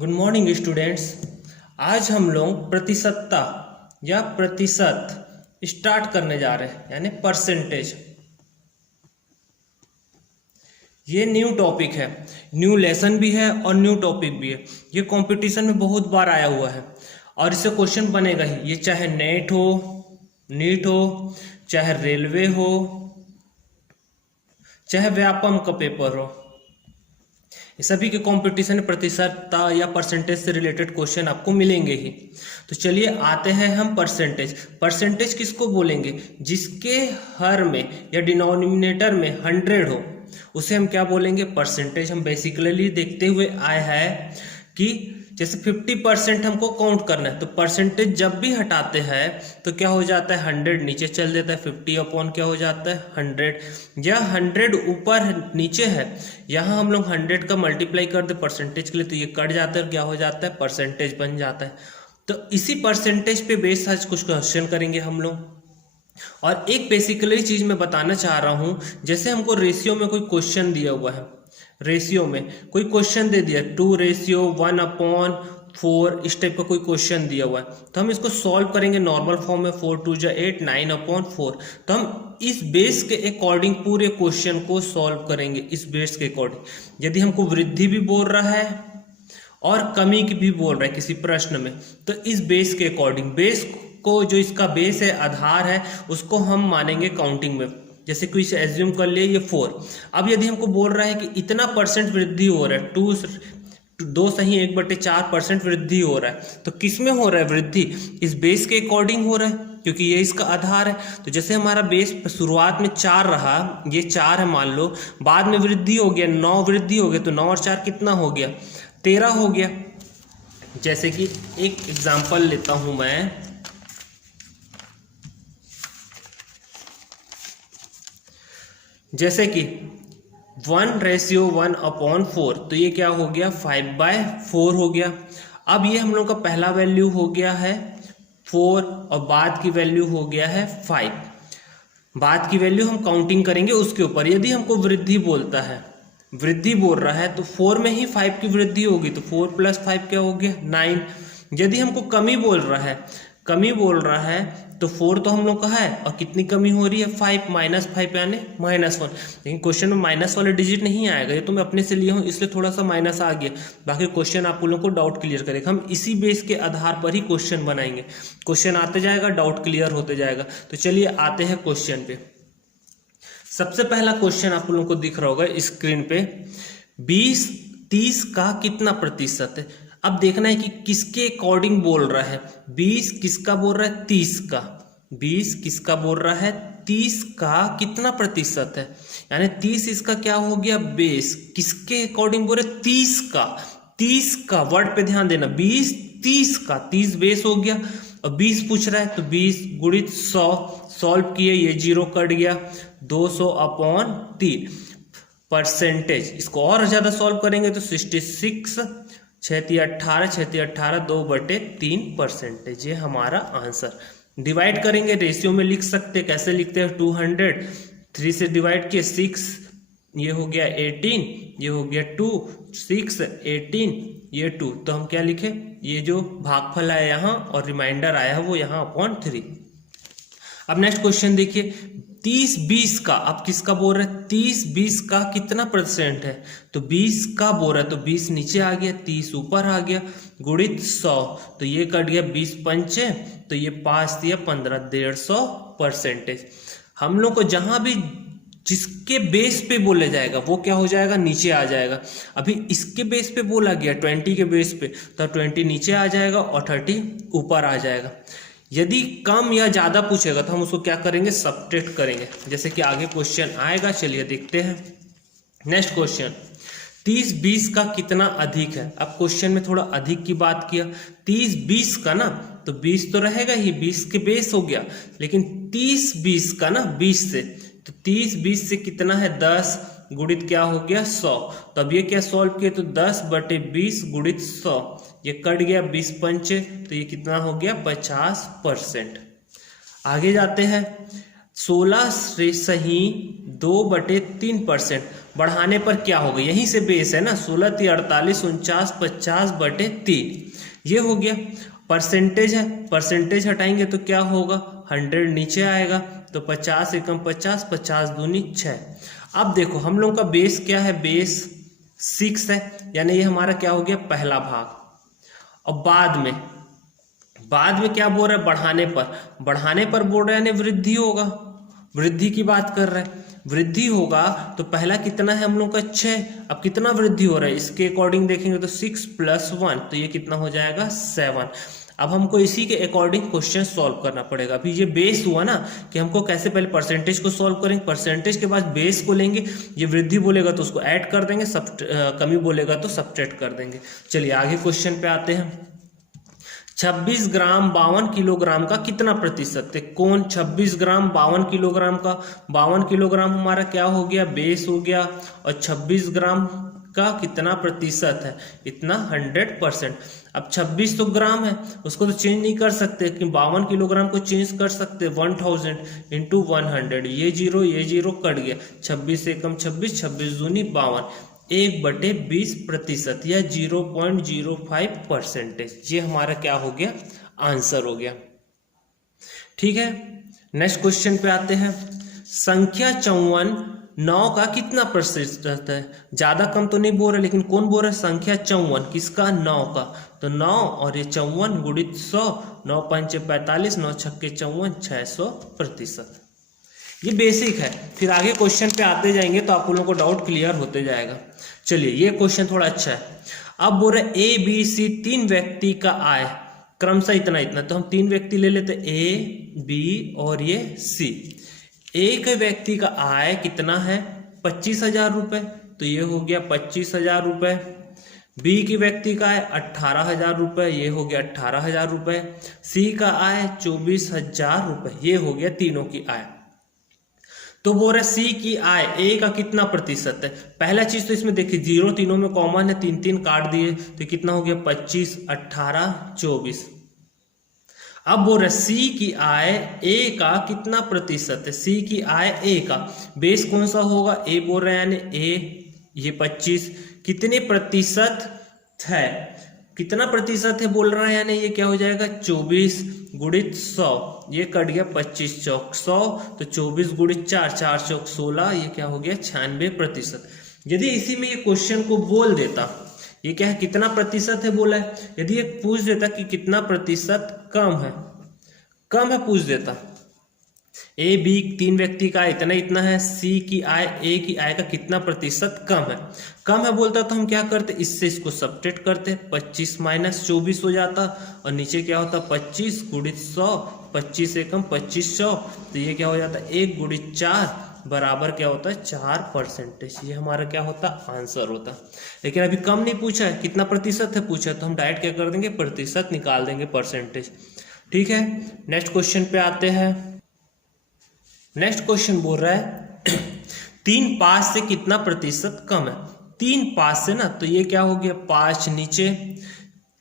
Good morning students. आज हम लोग प्रतिशतता या प्रतिशत स्टार्ट करने जा रहे हैं, यानी परसेंटेज। ये न्यू टॉपिक है, न्यू लेसन भी है और न्यू टॉपिक भी है। ये कंपटीशन में बहुत बार आया हुआ है और इससे क्वेश्चन बनेगा ही। ये चाहे नेट हो, नीट हो, चाहे रेलवे हो, चाहे व्यापम का पेपर हो, सभी के कंपटीशन में प्रतिशतता या परसेंटेज से रिलेटेड क्वेश्चन आपको मिलेंगे ही। तो चलिए आते हैं हम परसेंटेज। परसेंटेज किसको बोलेंगे? जिसके हर में या डिनोमिनेटर में 100 हो, उसे हम क्या बोलेंगे? परसेंटेज। हम बेसिकली देखते हुए आए हैं कि जैसे 50% हमको काउंट करना है, तो परसेंटेज जब भी हटाते हैं तो क्या हो जाता है? 100 नीचे चल देता है। 50 अपॉन क्या हो जाता है? 100। या 100 ऊपर नीचे है, यहाँ हम लोग 100 का मल्टीप्लाई कर दे परसेंटेज के लिए, तो ये कट जाता है और क्या हो जाता है? परसेंटेज बन जाता है। तो इसी परसेंटेज पे बेस आज कुछ क्वेश्चन करेंगे हम लोग। और एक बेसिकली चीज मैं बताना चाह रहा हूं, जैसे हमको रेशियो में कोई क्वेश्चन दिया हुआ है, रेशियो में कोई क्वेश्चन दे दिया 2:1/4, इस टाइप का कोई क्वेश्चन दिया हुआ है, तो हम इसको सॉल्व करेंगे नॉर्मल फॉर्म में। 4 2 8 9/4। तो हम इस बेस के अकॉर्डिंग पूरे क्वेश्चन को सॉल्व करेंगे, इस बेस के अकॉर्डिंग। यदि हमको वृद्धि भी बोल रहा है और कमी की भी बोल रहा है किसी प्रश्न में, तो इस बेस के अकॉर्डिंग, बेस को जो इसका बेस है, आधार है, उसको हम मानेंगे काउंटिंग में। जैसे कोई एज्यूम कर लिए ये 4। अब यदि हमको बोल रहा है कि इतना परसेंट वृद्धि हो रहा है, 2/4% वृद्धि हो रहा है, तो किसमें हो रहा है वृद्धि? इस बेस के अकॉर्डिंग हो रहा है, क्योंकि ये इसका आधार है। तो जैसे हमारा बेस शुरुआत में 4 रहा, ये 4 है मान लो, बाद में वृद्धि हो गया 9 वृद्धि हो गया, तो 9 और 4 कितना हो गया? 13 हो गया। जैसे कि एक एग्जाम्पल लेता हूं मैं, जैसे कि 1:1/4, तो ये क्या हो गया? 5/4 हो गया। अब ये हम लोग का पहला वैल्यू हो गया है 4 और बाद की वैल्यू हो गया है 5। बाद की वैल्यू हम काउंटिंग करेंगे उसके ऊपर। यदि हमको वृद्धि बोलता है, वृद्धि बोल रहा है, तो 4 में ही 5 की वृद्धि होगी, तो 4 + 5 क्या हो गया? 9। यदि हमको कमी बोल रहा है, कमी बोल रहा है, तो 4 तो हम लोग का है, और कितनी कमी हो रही है? 5 -5 यानी -1। लेकिन क्वेश्चन में माइनस वाले डिजिट नहीं आएगा, ये तो मैं अपने से लिया हूँ, इसलिए थोड़ा सा माइनस आ गया। बाकी क्वेश्चन आप लोगों को डाउट क्लियर करेगा। हम इसी बेस के आधार पर ही क्वेश्चन बनाएंगे। क्वेश्चन आते जाएगा, डाउट क्लियर होते जाएगा। तो चलिए आते हैं क्वेश्चन पे। सबसे पहला क्वेश्चन आप लोगों को दिख रहा होगा स्क्रीन पे, 20-30 का कितना प्रतिशत है? अब देखना है कि किसके अकॉर्डिंग बोल रहा है। 20 किसका बोल रहा है? 30 का। 20 किसका बोल रहा है? 30 का कितना प्रतिशत है? यानी 30 इसका क्या हो गया? बेस। किसके अकॉर्डिंग बोल रहे? 30 का। 30 का वर्ड पे ध्यान देना, 20 30 का, 30 बेस हो गया और 20 पूछ रहा है, तो 20 × 100 सॉल्व किए, ये 0 कट गया, 200/3 परसेंटेज। इसको और ज्यादा सॉल्व करेंगे तो 66, 6×18, 6×18, 2/3 परसेंटेज। ये हमारा आंसर। डिवाइड करेंगे, रेशियो में लिख सकते हैं। कैसे लिखते हैं? 200, 3 से डिवाइड किए, 6, ये हो गया 18, ये हो गया 2, 6 18, ये 2। तो हम क्या लिखे? ये जो भागफल आया यहाँ और रिमाइंडर आया है वो यहाँ /3। अब नेक्स्ट क्वेश्चन देखिए, 30-20 का। अब किसका बोल रहा है? 30-20 का कितना परसेंट है? तो 20 का बोल रहा है, तो 20 नीचे आ गया, 30 ऊपर आ गया, × 100, तो ये कट गया 20 पंचे, तो ये 5 दिया 15, 150 परसेंटेज। हम लोग को जहां भी जिसके बेस पे बोले जाएगा वो क्या हो जाएगा? नीचे आ जाएगा। अभी इसके बेस पे बोला गया 20 के बेस पे, तो 20 नीचे आ जाएगा और 30 ऊपर आ जाएगा। यदि कम या ज्यादा पूछेगा तो हम उसको क्या करेंगे? सब्ट्रैक्ट करेंगे, जैसे कि आगे क्वेश्चन आएगा। चलिए देखते हैं नेक्स्ट क्वेश्चन। 30-20 का कितना अधिक है? अब क्वेश्चन में थोड़ा अधिक की बात किया। 30-20 का ना, तो 20 तो रहेगा ही, 20 के बेस हो गया, लेकिन 30-20 का ना 20 से, तो 30-20 से कितना है? 10 गुणित क्या हो गया? 100। तो अब ये क्या सॉल्व किया? तो 10/20 × 100, ये कट गया 20 पंचे, तो ये कितना हो गया? 50%। आगे जाते हैं। 16 से सही 2/3%। बढ़ाने पर क्या होगा, यहीं से बेस है ना, 16 × 48 49 50/3 ये हो गया। परसेंटेज है, परसेंटेज हटाएंगे तो क्या होगा, 100 नीचे आएगा, तो 50 एकम 50, 50 दूनी 6। अब देखो हम लोग का बेस क्या है, बेस 6 है, यानी ये हमारा क्या हो गया, पहला भाग। और बाद में क्या बोल रहा है, बढ़ाने पर बोल रहा है यानी वृद्धि होगा, वृद्धि की बात कर रहे हैं। वृद्धि होगा तो पहला कितना है हम लोग का 6। अब कितना वृद्धि हो रहा है, इसके अकॉर्डिंग देखेंगे तो 6 + 1 तो ये कितना हो जाएगा, 7। अब हमको इसी के अकॉर्डिंग क्वेश्चन सॉल्व करना पड़ेगा। अभी ये बेस हुआ ना कि हमको कैसे पहले परसेंटेज को सॉल्व करेंगे, परसेंटेज के बाद बेस को लेंगे, ये वृद्धि बोलेगा तो उसको ऐड कर देंगे, कमी बोलेगा तो सब्ट्रैक्ट कर देंगे। चलिए आगे क्वेश्चन पे आते हैं। 26 ग्राम 52 किलोग्राम का कितना प्रतिशत है, कौन 26 ग्राम 52 किलोग्राम का, 52 किलोग्राम हमारा क्या हो गया, बेस हो गया, और 26 ग्राम का कितना प्रतिशत है, इतना 100%। अब 26 तो ग्राम है, उसको तो चेंज नहीं कर सकते, कि 52 किलोग्राम को चेंज कर सकते, 1000 × 100, ये जीरो कट गया, 26 एकम 26, 26 दूनी 52, 1/20% या 0.05%। ये हमारा क्या हो गया, आंसर हो गया। ठीक है, नेक्स्ट क्वेश्चन पे आते हैं। संख्या 54 9 का कितना प्रतिशत है, ज्यादा कम तो नहीं बोल रहे, लेकिन कौन बोल रहा है, संख्या 54 किसका, 9 का, तो 9 और ये 54 गुणित 100, 9 × 5 = 45, 9 × 6 = 54, 600%। ये बेसिक है, फिर आगे क्वेश्चन पे आते जाएंगे तो आप लोगों को डाउट क्लियर होते जाएगा। चलिए ये क्वेश्चन थोड़ा अच्छा है। अब बोल रहे A B C 3 व्यक्ति का आय क्रमशः इतना इतना, तो हम 3 व्यक्ति ले लेते, A B और ये C। एक व्यक्ति का आय कितना है, 25,000 रुपए, तो ये हो गया 25,000 रुपए। बी की व्यक्ति का आय 18,000 रुपए, ये हो गया 18,000 रुपए। सी का आय 24,000 रुपए, ये हो गया तीनों की आय। तो बोल रहे सी की आय ए का कितना प्रतिशत है। पहला चीज तो इसमें देखिए 0 तीनों में कॉमन है, 3 काट दिए तो कितना हो गया 25, 18, 24। अब बोल रहे सी की आय ए का कितना प्रतिशत है, सी की आय ए का बेस कौन सा होगा, ए बोल रहे हैं यानी ए, ये 25 कितने प्रतिशत है, कितना प्रतिशत है बोल रहा है, यानी ये क्या हो जाएगा 24 गुणित 100, ये कट गया 25 चौक 100, तो 24 गुणित 4, 4 चौक 16, ये क्या हो गया 96%। यदि इसी में ये क्वेश्चन को बोल देता, ये क्या है कितना प्रतिशत है बोला है, यदि ये पूछ देता कि कितना प्रतिशत कम है पूछ देता, ए बी 3 व्यक्ति का इतना इतना है, सी की आय ए की आय का कितना प्रतिशत कम है बोलता, तो हम क्या करते, इससे इसको सब्ट्रैक्ट करते, 25 - 24 हो जाता, और नीचे क्या होता 25 गुणित 100, 25 एकम 2500, तो ये क्या हो जाता 1 गुणित 4 बराबर क्या होता है 4%। ये हमारा क्या होता आंसर होता। लेकिन अभी कम नहीं पूछा है, कितना प्रतिशत है पूछा, तो हम डायरेक्ट क्या कर देंगे प्रतिशत निकाल देंगे, परसेंटेज। ठीक है, नेक्स्ट क्वेश्चन पे आते हैं। नेक्स्ट क्वेश्चन बोल रहा है 3 पास से कितना प्रतिशत कम है। 3 पास से ना, तो ये क्या हो गया 5 नीचे,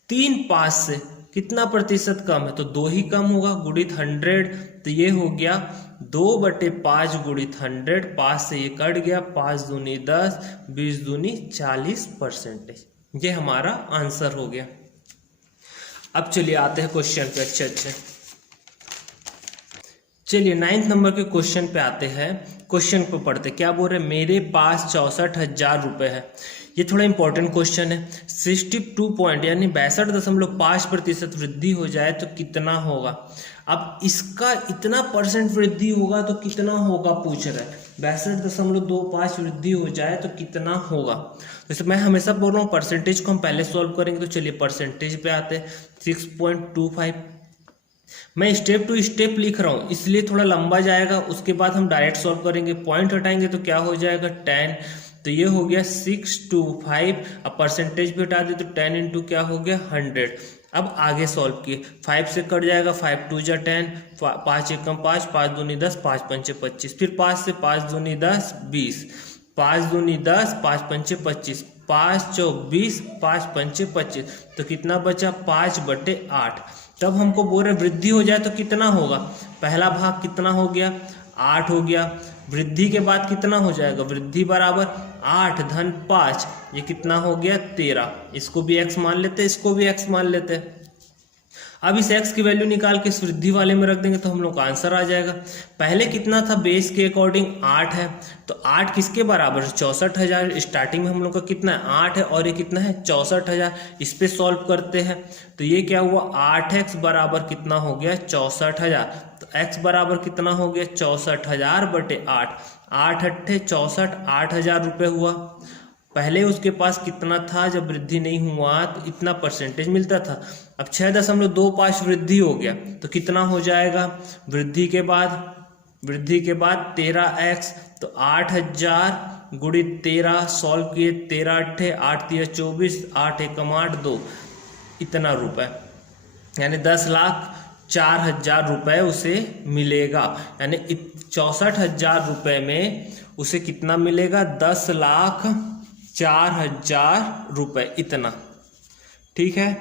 3 पास से कितना प्रतिशत कम है, तो 2 ही कम होगा, गुणित 100, तो ये हो गया 2/5 गुणित 100, 5 से ये कट गया, 5 दूनी 10, 20 दूनी 40%। ये हमारा आंसर हो गया। अब चलिए आते हैं क्वेश्चन पे अच्छे। चलिए 9th नंबर के क्वेश्चन पे आते हैं। क्वेश्चन को पढ़ते, क्या बोल रहे, मेरे पास 64,000 रुपए है। ये थोड़ा इंपॉर्टेंट क्वेश्चन है। 62 पॉइंट यानी 62.5% वृद्धि हो जाए तो कितना होगा। अब इसका इतना परसेंट वृद्धि होगा तो कितना होगा पूछ रहा है। 62.25 वृद्धि हो जाए तो कितना होगा। जैसे मैं हमेशा बोल रहा हूँ परसेंटेज को हम पहले सॉल्व करेंगे, तो चलिए परसेंटेज पे आते हैं। 6.25 मैं स्टेप टू स्टेप लिख रहा हूँ इसलिए थोड़ा लंबा जाएगा, उसके बाद हम डायरेक्ट सॉल्व करेंगे। पॉइंट हटाएंगे तो क्या हो जाएगा 10, तो ये हो गया 625। अब परसेंटेज भी हटा दे तो 10 इंटू क्या हो गया 100। अब आगे सॉल्व किए, 5 से कट जाएगा, 5 × 2 = 10, 5 एकम 5, 5 दूनी 10, 5 पंचे 25, फिर 5 से 5 दूनी 10, 20, 5 दूनी 10, 5 पंचे 25, 5 चौक 20, 5 पंचे 25, तो कितना बचा 5/8। तब हमको बोल रहे वृद्धि हो जाए तो कितना होगा। पहला भाग कितना हो गया 8 हो गया, वृद्धि के बाद कितना हो जाएगा, वृद्धि बराबर 8 धन 5, ये कितना हो गया 13। इसको भी x मान लेते हैं, इसको भी x मान लेते हैं। अब इस x की वैल्यू निकाल के इस वृद्धि वाले में रख देंगे तो हम लोग का आंसर आ जाएगा। पहले कितना था, बेस के अकॉर्डिंग 8 है, तो 8 किसके बराबर है, 64,000। स्टार्टिंग में हम लोग का कितना है, 8 है, और ये कितना है 64,000। इस पे सॉल्व करते हैं तो ये क्या हुआ, 8x बराबर कितना हो गया 64,000। तो x बराबर कितना हो गया 64,000 बटे 8, 8 अट्ठे 64, 8,000 रुपये हुआ। पहले उसके पास कितना था, जब वृद्धि नहीं हुआ तो इतना परसेंटेज मिलता था। अब 6.25 वृद्धि हो गया तो कितना हो जाएगा, वृद्धि के बाद 13x, तो 8,000 गुणित 13 सॉल्व किए, 13 अट्ठे 8 तिया 24, 8 एकम 8 2, इतना रुपए, यानी 10,04,000 रुपये उसे मिलेगा। यानी 64,000 रुपये में उसे कितना मिलेगा, 10,04,000 रुपये, इतना। ठीक है,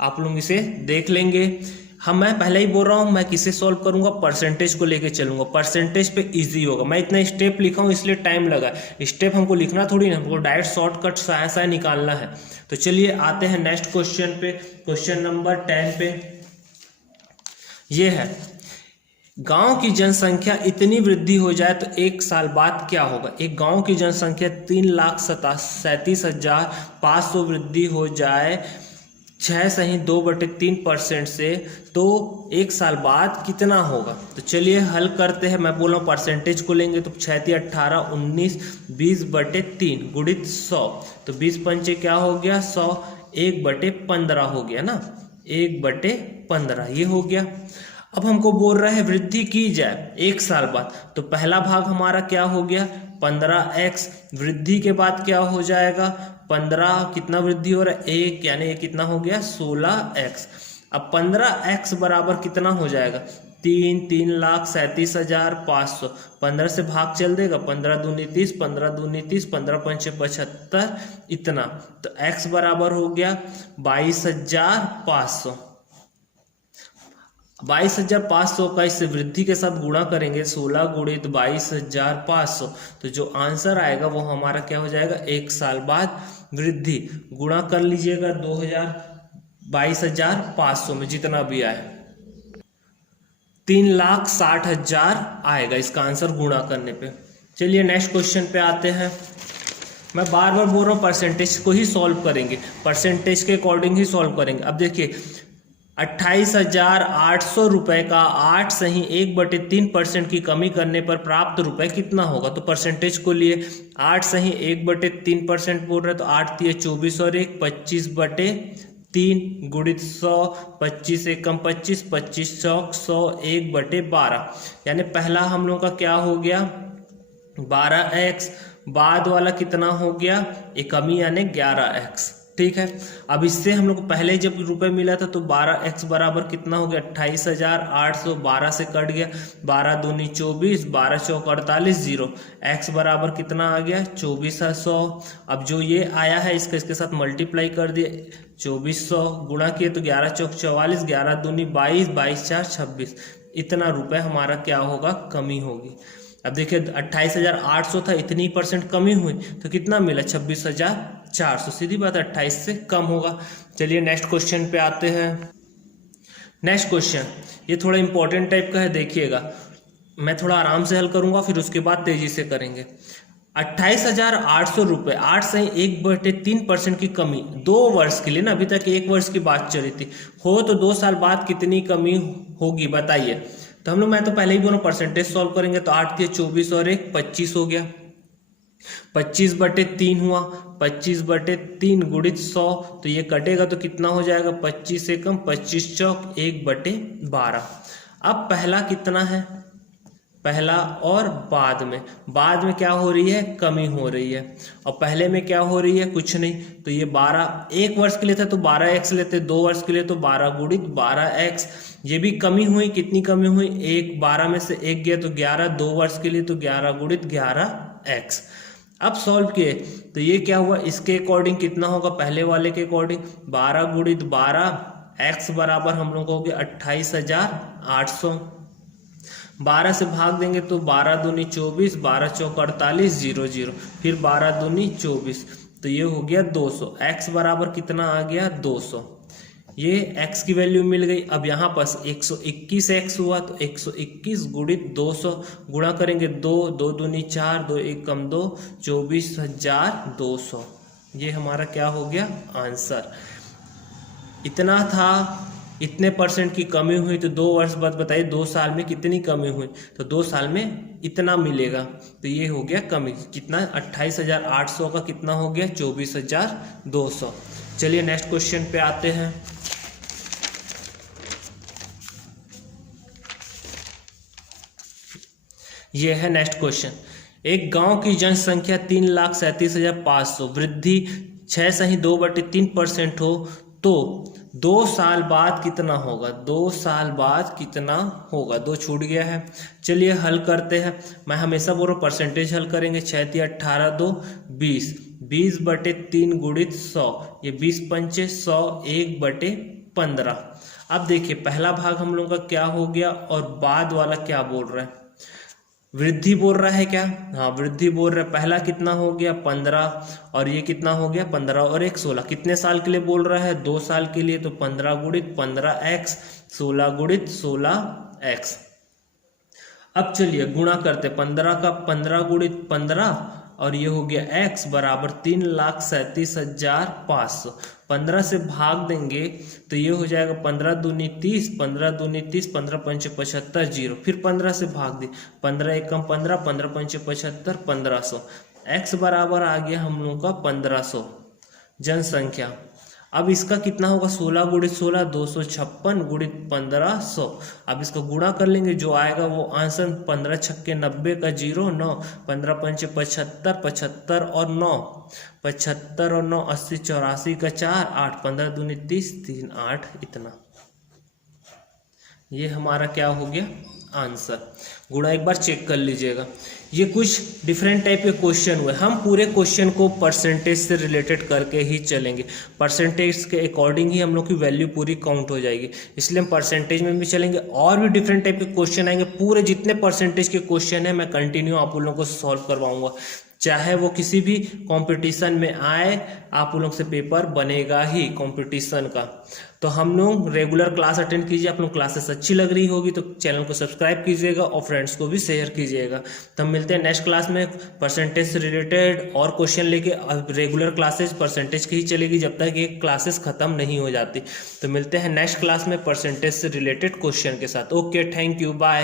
आप लोग इसे देख लेंगे। मैं पहले ही बोल रहा हूँ, मैं किसे सॉल्व करूंगा, परसेंटेज को लेके चलूंगा, परसेंटेज पे इजी होगा। मैं इतना स्टेप लिखा हूँ इसलिए टाइम लगा, स्टेप हमको लिखना थोड़ी ना, हमको डायरेक्ट शॉर्टकट साया निकालना है। तो चलिए आते हैं नेक्स्ट क्वेश्चन पे, क्वेश्चन नंबर 10 पे। ये है, गांव की जनसंख्या इतनी वृद्धि हो जाए तो एक साल बाद क्या होगा। एक गांव की जनसंख्या 3,37,500 वृद्धि हो जाए 6.2/3% से, तो एक साल बाद कितना होगा। तो चलिए हल करते हैं। मैं बोल रहा हूँ परसेंटेज को लेंगे तो 6 18 19 20/3 गुणित 100, तो 20 पंचे क्या हो गया 100, 1/15 हो गया ना, 1/15 ये हो गया। अब हमको बोल रहा है वृद्धि की जाए एक साल बाद, तो पहला भाग हमारा क्या हो गया 15x, वृद्धि के बाद क्या हो जाएगा 15, कितना वृद्धि हो रहा है 1, यानी ये कितना हो गया 16x। अब 15x बराबर कितना हो जाएगा 3,37,500, 15 से भाग चल देगा, 15 दूनी 30, 15 दूनी 30, 15 पंचे 75, इतना। तो x बराबर हो गया 22,500। 22,500 का इससे वृद्धि के साथ गुणा करेंगे, 16 गुणित 22,500, तो जो आंसर आएगा वो हमारा क्या हो जाएगा, एक साल बाद वृद्धि। गुणा कर लीजिएगा 22,500 में जितना भी आए, 3,60,000 आएगा इसका आंसर गुणा करने पे। चलिए नेक्स्ट क्वेश्चन पे आते हैं। मैं बार बार बोल रहा हूँ परसेंटेज को ही सॉल्व करेंगे, परसेंटेज के अकॉर्डिंग ही सॉल्व करेंगे। अब देखिए 28,800 रुपये का 8 सही 1/3% की कमी करने पर प्राप्त रुपए कितना होगा। तो परसेंटेज को लिए 8 सही 1/3% बोल रहे तो 8 तिया 24 और 1 25/3 गुणित 100, 25 एकम 25, 25 चौक 100, 1/12, यानी पहला हम लोग का क्या हो गया 12x, बाद वाला कितना हो गया एक कमी यानी 11x। ठीक है, अब इससे हम लोग को पहले जब रुपए मिला था तो 12x बराबर कितना हो गया 28,800, 12 से कट गया, 12 दूनी 24, 12 चौक 48, 0, x बराबर कितना आ गया 2400। अब जो ये आया है इसके साथ मल्टीप्लाई कर दिए, 2400 गुणा किए तो 11 चौक 44, 11 दूनी 22, 22 4 26, इतना रुपए हमारा क्या होगा कमी होगी। अब देखिए 28,800 था, इतनी % कमी हुई तो कितना मिला 26,400, सीधी बात 28 से कम होगा। चलिए नेक्स्ट क्वेश्चन पे आते हैं। नेक्स्ट क्वेश्चन ये थोड़ा इंपॉर्टेंट टाइप का है, देखिएगा मैं थोड़ा आराम से हल करूंगा फिर उसके बाद तेजी से करेंगे। 28,800 रुपये, 8 से 1/3% की कमी 2 वर्ष के लिए ना, अभी तक 1 वर्ष की बात चली थी, हो तो 2 साल बाद कितनी कमी होगी बताइए। तो हम लोग, मैं तो पहले ही बोला परसेंटेज सॉल्व करेंगे तो 8 के 24 और 1 25 हो गया, 25/3 हुआ, 25/3 गुणित 100, तो ये कटेगा तो कितना हो जाएगा 25 से कम 25 चौक 1/12। अब पहला कितना है, पहला और बाद में क्या हो रही है कमी हो रही है, और पहले में क्या हो रही है कुछ नहीं, तो ये 12 1 वर्ष के लिए था तो 12x लेते, 2 वर्ष के लिए तो 12 गुणित 12x, ये भी कमी हुई, कितनी कमी हुई 1, 12 में से 1 गया तो 11, 2 वर्ष के लिए तो 11 गुणित 11x। अब सॉल्व किए तो ये क्या हुआ, इसके अकॉर्डिंग कितना होगा पहले वाले के अकॉर्डिंग 12 गुणित 12, x बराबर हम लोग हो गया 28,800। 12 से भाग देंगे तो 12 दूनी 24, 12 चौक 48, 0 0, फिर 12 दूनी 24, तो ये हो गया 200। x बराबर कितना आ गया 200। ये x की वैल्यू मिल गई। अब यहाँ पर 121x हुआ तो 121 गुणित 200 गुणा करेंगे 2 2 दूनी 4, 2 1 कम 2, 24,200। ये हमारा क्या हो गया आंसर। इतना था, इतने परसेंट की कमी हुई तो 2 वर्ष बाद बताइए 2 साल में कितनी कमी हुई, तो 2 साल में इतना मिलेगा। तो ये हो गया कमी कितना 28,800 का कितना हो गया 24,200। चलिए नेक्स्ट क्वेश्चन पे आते हैं। ये है नेक्स्ट क्वेश्चन। एक गांव की जनसंख्या 3,37,500, वृद्धि 6.2/3% हो तो 2 साल बाद कितना होगा। 2 साल बाद कितना होगा, 2 छूट गया है। चलिए हल करते हैं। मैं हमेशा बोल रहा हूँ परसेंटेज हल करेंगे। 6 × 18 2 20, 20/3 गुणित 100, ये 20 पंचे 100, 1/15। अब देखिए पहला भाग हम लोगों का क्या हो गया और बाद वाला क्या बोल रहा है, वृद्धि बोल रहा है क्या। हाँ वृद्धि बोल रहा है। पहला कितना हो गया 15 और ये कितना हो गया 15 और 1 16। कितने साल के लिए बोल रहा है 2 साल के लिए, तो 15 गुणित 15x, 16 गुणित 16x। अब चलिए गुणा करते 15 का 15 गुणित 15 और ये हो गया x बराबर 3,37,500। 15 से भाग देंगे तो ये हो जाएगा 15 दूनी 30, 15 दूनी 30, 15 पंचे 75, 0, फिर 15 से भाग दे 15 1 कम 15, 15 पंचे 75, 1500। x बराबर आ गया हम लोगों का 1500 जनसंख्या। अब इसका कितना होगा 16 गुणित 16, 256 गुणित 1500। अब इसको गुणा कर लेंगे, जो आएगा वो आंसर 15 छक्के 90 का 0 9, 15 पंचे 75, 75 और 9, 75 और 9 80, 84 का 4 8, 15 दूनी 30, 3 8 इतना। ये हमारा क्या हो गया आंसर। गुणा एक बार चेक कर लीजिएगा। ये कुछ डिफरेंट टाइप के क्वेश्चन हुए। हम पूरे क्वेश्चन को परसेंटेज से रिलेटेड करके ही चलेंगे। परसेंटेज के अकॉर्डिंग ही हम लोग की वैल्यू पूरी काउंट हो जाएगी, इसलिए हम परसेंटेज में भी चलेंगे। और भी डिफरेंट टाइप के क्वेश्चन आएंगे। पूरे जितने परसेंटेज के क्वेश्चन है मैं कंटिन्यू आप लोगों को सॉल्व करवाऊंगा, चाहे वो किसी भी कंपटीशन में आए, आप लोग से पेपर बनेगा ही कंपटीशन का। तो हम लोग रेगुलर क्लास अटेंड कीजिए। आप लोग क्लासेस अच्छी लग रही होगी तो चैनल को सब्सक्राइब कीजिएगा और फ्रेंड्स को भी शेयर कीजिएगा। तो हम मिलते हैं नेक्स्ट क्लास में परसेंटेज से रिलेटेड और क्वेश्चन लेके। रेगुलर क्लासेस परसेंटेज की ही चलेगी जब तक ये क्लासेस खत्म नहीं हो जाती। तो मिलते हैं नेक्स्ट क्लास में परसेंटेज से रिलेटेड क्वेश्चन के साथ। Okay, thank you, bye.